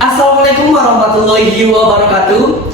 Assalamualaikum warahmatullahi wabarakatuh.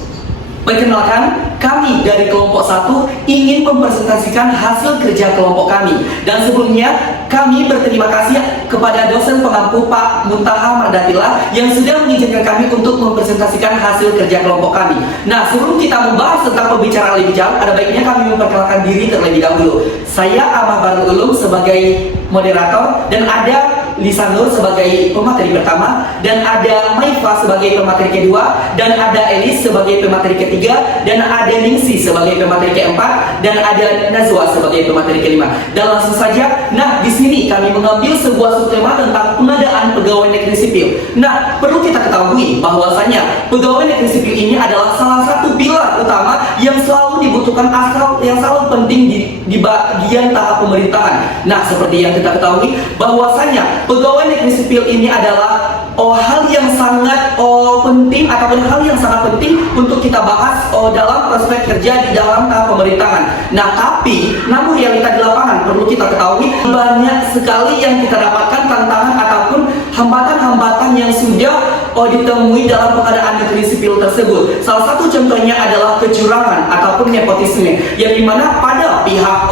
Perkenalkan, kami dari kelompok 1 ingin mempresentasikan hasil kerja kelompok kami. Dan sebelumnya, kami berterima kasih kepada dosen pengampu Pak Muntaha Mardatila yang sudah mengizinkan kami untuk mempresentasikan hasil kerja kelompok kami. Nah, sebelum kita membahas tentang pembicaraan lebih jauh, ada baiknya kami memperkenalkan diri terlebih dahulu. Saya Ahmad Barul Ulum sebagai moderator, dan ada Lisa Nur sebagai pemateri pertama, dan ada Maifa sebagai pemateri kedua, dan ada Elis sebagai pemateri ketiga, dan ada Ningsi sebagai pemateri keempat, dan ada Nazwa sebagai pemateri kelima. Dan langsung saja, nah di sini kami mengambil sebuah subtema tentang pengadaan pegawai negeri sipil. Nah, perlu kita ketahui bahwasanya pegawai negeri sipil ini adalah salah satu pilar utama yang selalu dibutuhkan yang selalu penting di bagian tahap pemerintahan. Nah, seperti yang kita ketahui bahwasanya pegawai negeri sipil ini adalah hal yang sangat penting ataupun hal yang sangat penting untuk kita bahas dalam prospek kerja di dalam tahap pemerintahan. Nah, namun realita di lapangan perlu kita ketahui banyak sekali yang kita dapatkan tantangan ataupun hambatan-hambatan yang sudah ditemui dalam pengadaan negeri sipil tersebut. Salah satu contohnya adalah kecurangan ataupun nepotisme, yang dimana pada pihak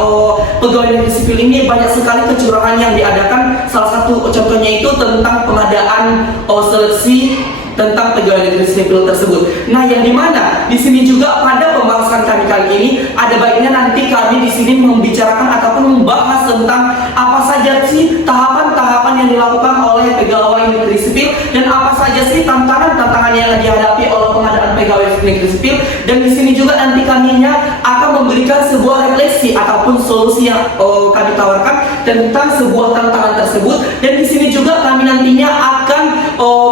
pegawai negeri sipil ini banyak sekali kecurangan yang diadakan. Salah satu contohnya itu tentang pengadaan seleksi tentang pegawai negeri sipil tersebut. Nah, yang dimana di sini juga pada pembahasan kami kali ini ada baiknya nanti kami di sini membicarakan ataupun membahas tentang apa saja sih tahapan-tahapan yang dilakukan oleh pegawai negeri sipil, dan apa saja sih tantangan-tantangan yang dihadapi oleh pengadaan pegawai negeri sipil. Dan di sini juga nanti kaminya akan memberikan sebuah refleksi ataupun solusi yang kami tawarkan tentang sebuah tantangan tersebut. Dan di sini juga kami nantinya akan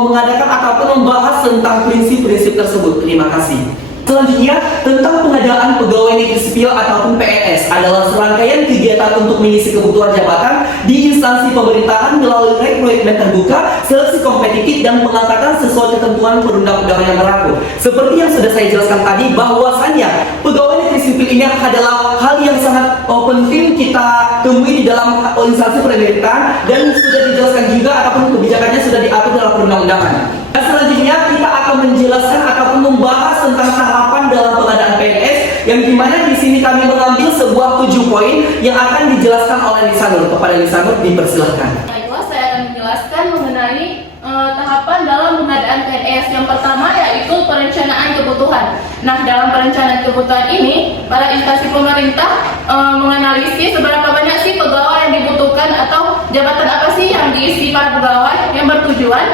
mengadakan ataupun membahas tentang prinsip-prinsip tersebut. Terima kasih. Selanjutnya, tentang pengadaan pegawai negeri sipil ataupun PNS adalah serangkaian kegiatan untuk mengisi kebutuhan jabatan di instansi pemerintahan melalui rekrutmen terbuka, seleksi kompetitif, dan pengangkatan sesuai ketentuan perundang-undangan yang berlaku. Seperti yang sudah saya jelaskan tadi, bahwasannya pegawai negeri sipil ini adalah hal yang sangat penting kita temui di dalam instansi pemerintahan, dan sudah dijelaskan juga ataupun kebijakannya sudah diatur dalam perundang-undangan. Dan selanjutnya kita akan menjelaskan ataupun membahas tentang tahapan dalam pengadaan PNS, yang dimana di sini kami mengambil sebuah 7 poin yang akan dijelaskan oleh Lisa Nur. Kepada Lisa Nur, dipersilahkan. Baiklah, saya akan menjelaskan mengenai tahapan dalam pengadaan PNS. Yang pertama yaitu perencanaan kebutuhan. Nah, dalam perencanaan kebutuhan ini, para instansi pemerintah menganalisis seberapa banyak sih pegawai yang dibutuhkan atau jabatan apa sih yang diisi para pegawai, yang bertujuan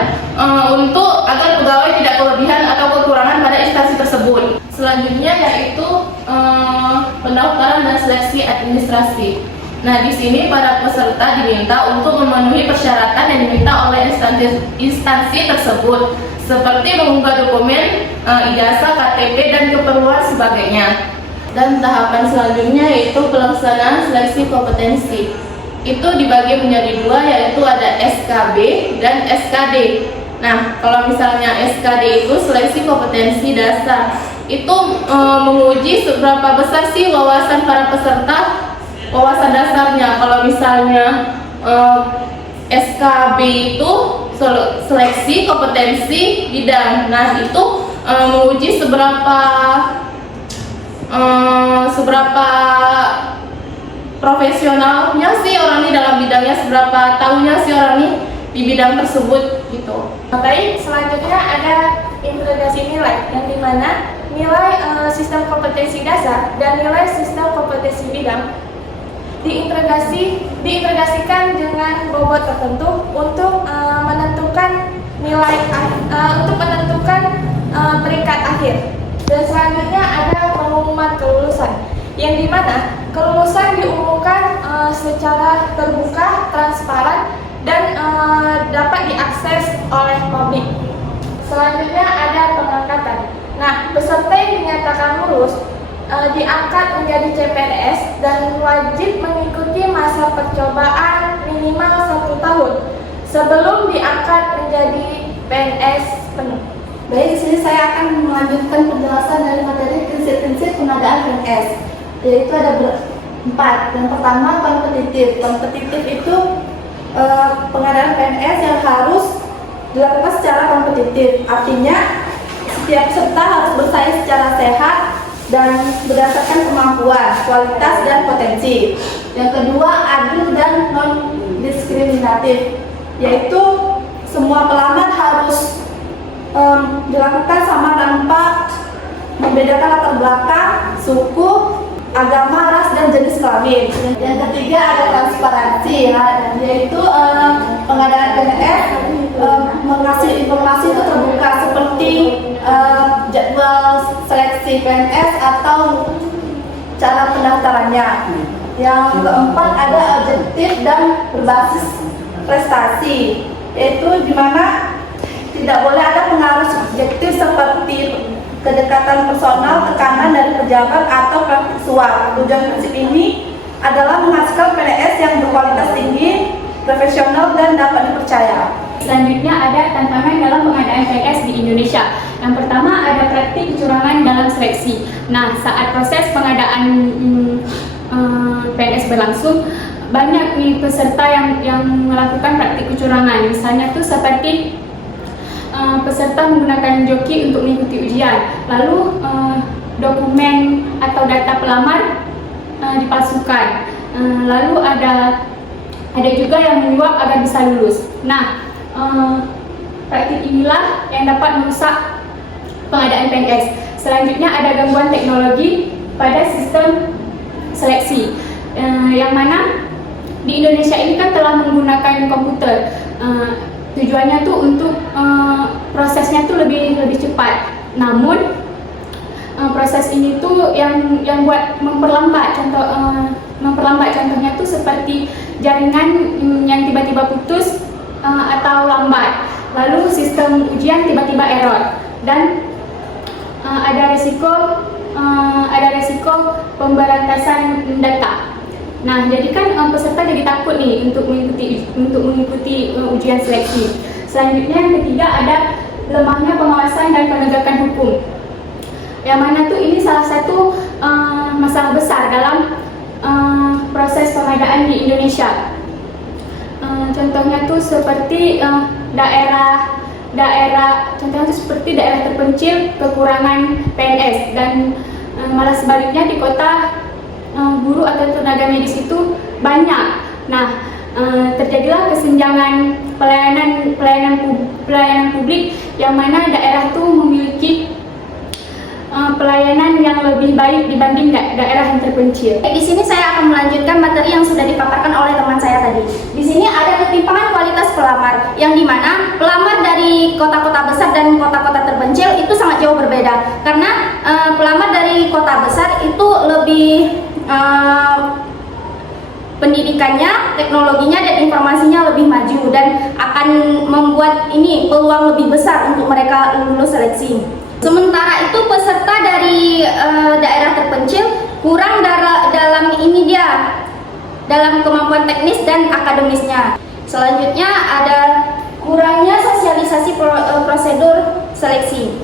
untuk agar pegawai tidak kelebihan atau kekurangan pada instansi tersebut. Selanjutnya yaitu pendaftaran dan seleksi administrasi. Nah, di sini para peserta diminta untuk memenuhi persyaratan yang diminta oleh instansi tersebut, seperti mengunggah dokumen, ijazah, KTP, dan keperluan sebagainya. Dan tahapan selanjutnya yaitu pelaksanaan seleksi kompetensi. Itu dibagi menjadi 2, yaitu ada SKB dan SKD. Nah, kalau misalnya SKD itu seleksi kompetensi dasar, itu menguji seberapa besar sih wawasan para peserta, wawasan dasarnya. Kalau misalnya SKB itu seleksi kompetensi bidang. Nah, itu menguji seberapa profesionalnya sih orang ini dalam bidangnya, seberapa tahunya sih orang ini di bidang tersebut gitu. Baik, selanjutnya ada integrasi nilai, yang dimana nilai sistem kompetensi dasar dan nilai sistem kompetensi bidang diintegrasikan dengan bobot tertentu untuk menentukan nilai peringkat akhir. Dan selanjutnya ada pengumuman kelulusan, yang dimana kelulusan diumumkan secara terbuka, transparan, dan dapat diakses oleh publik. Selanjutnya ada pengangkatan. Nah, peserta yang dinyatakan lulus diangkat menjadi CPNS dan wajib mengikuti masa percobaan minimal 1 tahun sebelum diangkat menjadi PNS penuh. Baik, di sini saya akan melanjutkan penjelasan dari materi prinsip-prinsip pengadaan PNS, yaitu ada 4. Yang pertama, kompetitif. Kompetitif itu pengadaan PNS yang harus dilakukan secara kompetitif. Artinya setiap peserta harus bersaing secara sehat dan berdasarkan kemampuan, kualitas, dan potensi. Yang kedua, adil dan non-diskriminatif, yaitu semua pelamar harus dilakukan sama tanpa membedakan latar belakang, suku, agama, ras, dan jenis kelamin. Yang ketiga ada transparansi, yaitu pengadaan PNS mengasih informasi itu terbuka seperti jadwal seleksi PNS atau cara pendaftarannya. Yang keempat ada objektif dan berbasis prestasi, yaitu di mana tidak boleh ada pengaruh subjektif seperti kedekatan personal, tekanan dari pejabat, atau praktik suap. Tujuan prinsip ini adalah menghasilkan PNS yang berkualitas tinggi, profesional, dan dapat dipercaya. Selanjutnya ada tantangan dalam pengadaan PNS di Indonesia. Yang pertama ada praktik kecurangan dalam seleksi. Nah, saat proses pengadaan PNS berlangsung, banyak nih peserta yang melakukan praktik kecurangan. Misalnya tuh seperti peserta menggunakan joki untuk mengikuti ujian, lalu dokumen atau data pelamar dipalsukan, lalu ada juga yang menyuap agar bisa lulus. Nah, praktik inilah yang dapat merusak pengadaan PNS. Selanjutnya ada gangguan teknologi pada sistem seleksi, yang mana di Indonesia ini kan telah menggunakan komputer. Tujuannya tuh untuk prosesnya tuh lebih cepat. Namun proses ini tuh yang buat memperlambat. Contohnya tuh seperti jaringan yang tiba-tiba putus atau lambat. Lalu sistem ujian tiba-tiba error, dan ada resiko pemberantasan data. Nah, jadi kan peserta jadi takut nih untuk mengikuti ujian seleksi. Selanjutnya yang ketiga ada lemahnya pengawasan dan penegakan hukum. Yang mana tuh ini salah satu masalah besar dalam proses pengadaan di Indonesia. Contohnya tuh seperti daerah terpencil kekurangan PNS, dan malah sebaliknya di kota guru atau tenaga medis itu banyak. Nah, terjadilah kesenjangan pelayanan publik, yang mana daerah itu memiliki pelayanan yang lebih baik dibanding daerah yang terpencil. Di sini saya akan melanjutkan materi yang sudah dipaparkan oleh teman saya tadi. Di sini ada ketimpangan kualitas pelamar, yang dimana pelamar dari kota-kota besar dan kota-kota terpencil itu sangat jauh berbeda. Karena pelamar dari kota besar itu lebih pendidikannya, teknologinya, dan informasinya lebih maju, dan akan membuat ini peluang lebih besar untuk mereka lulus seleksi. Sementara itu peserta dari daerah terpencil kurang dalam kemampuan teknis dan akademisnya. Selanjutnya ada kurangnya sosialisasi prosedur seleksi.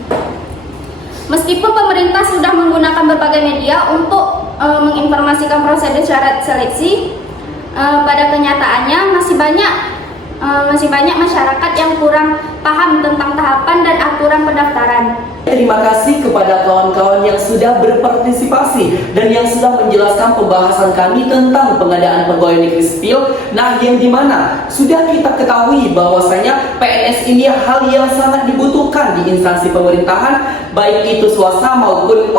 Meskipun pemerintah sudah menggunakan berbagai media untuk menginformasikan prosedur syarat seleksi, pada kenyataannya masih banyak masyarakat yang kurang paham tentang tahapan dan aturan pendaftaran. Terima kasih kepada kawan-kawan yang sudah berpartisipasi dan yang sudah menjelaskan pembahasan kami tentang pengadaan pegawai negeri sipil. Nah, yang dimana sudah kita ketahui bahwasanya PNS ini hal yang sangat dibutuhkan di instansi pemerintahan, baik itu swasta maupun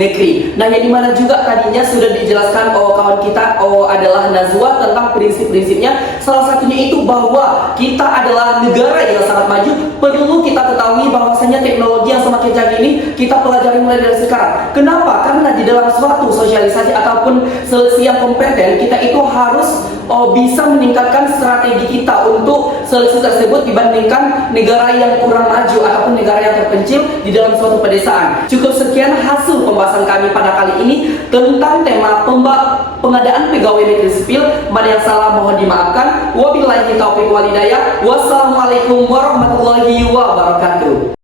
negeri. Nah, yang dimana juga tadinya sudah dijelaskan kawan kita adalah Nazwa tentang prinsip-prinsipnya. Salah satunya itu bahwa kita adalah negara yang sangat maju. Perlu kita ketahui bahwasanya teknologi yang semakin canggih ini kita pelajari mulai dari sekarang. Kenapa? Karena di dalam suatu sosialisasi ataupun seleksi yang kompeten, kita itu harus bisa meningkatkan strategi kita untuk seleksi tersebut dibandingkan negara yang kurang maju ataupun negara yang terpencil di dalam suatu pedesaan. Cukup sekian hasil pembahasan kami pada kali ini tentang tema pengadaan pegawai negeri sipil. Mana yang salah mohon dimaafkan. Wabillahi taufiq wal hidayah. Wassalamualaikum warahmatullahi wabarakatuh.